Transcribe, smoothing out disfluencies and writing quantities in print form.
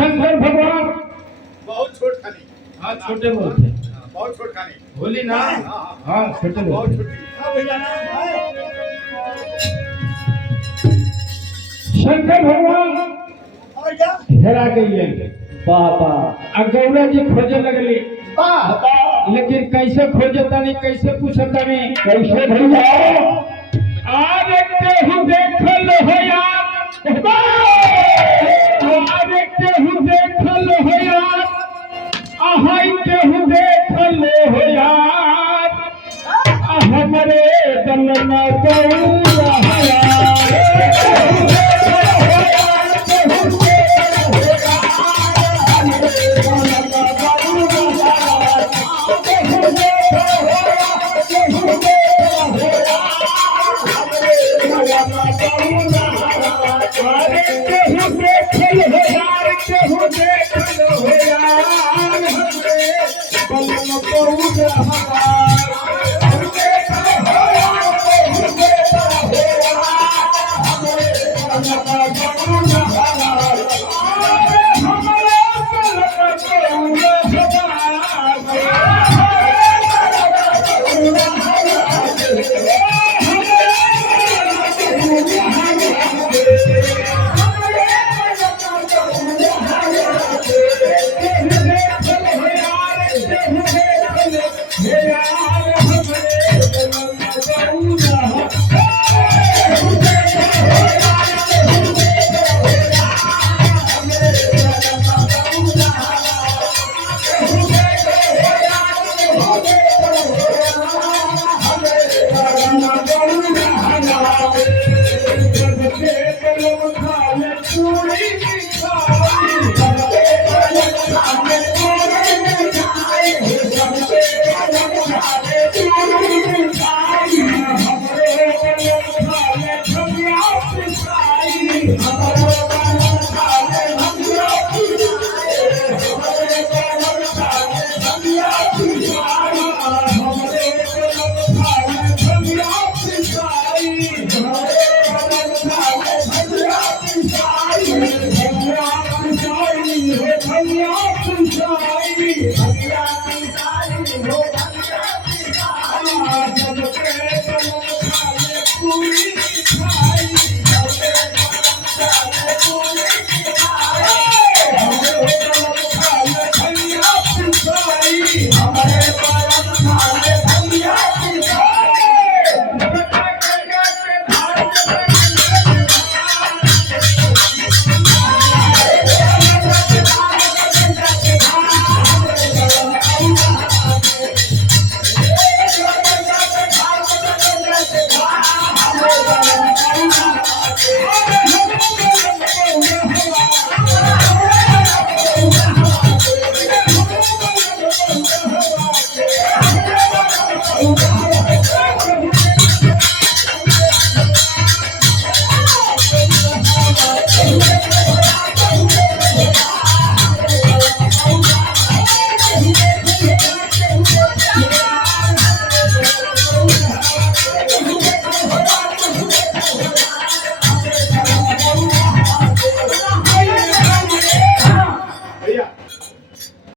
शंकर भगवान बहुत छोट खानी। हाँ छोटे बोलते बहुत छोट खानी। होली ना हाँ छोटे बहुत बोलते छोटी। शंकर भगवान हेरा गई बाबा गौरा जी खोजे लगली लेकिन कैसे खोजता नहीं कैसे पूछता नहीं कैसे भैया आज केहू देखल हो यार आज केहू देखल हो यार अहाई केहू देखल हो यार हमरे दलना गौरा Oh,